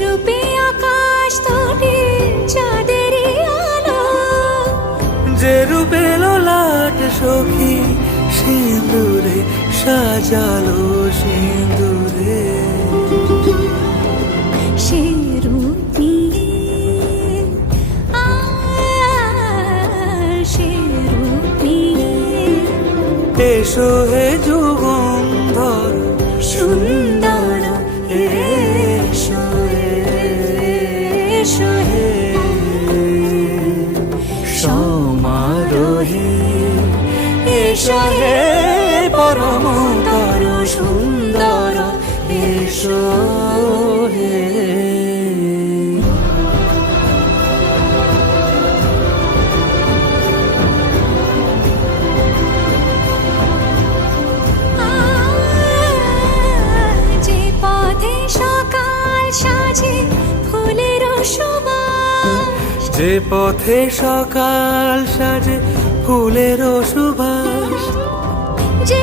রূপে আকাশ তটে চাঁদেরই আলো। যে রূপে লোলাট সখী সিঁদুরে সাজালো সিঁদুরে সে রূপ নিয়ে আ, সে রূপ নিয়ে এসো হে যুগন্ধর। সুন্দর এসো হে। পরম তর সুন্দর হে যে পথে সকাল সাজে ফুলের সুবাস যে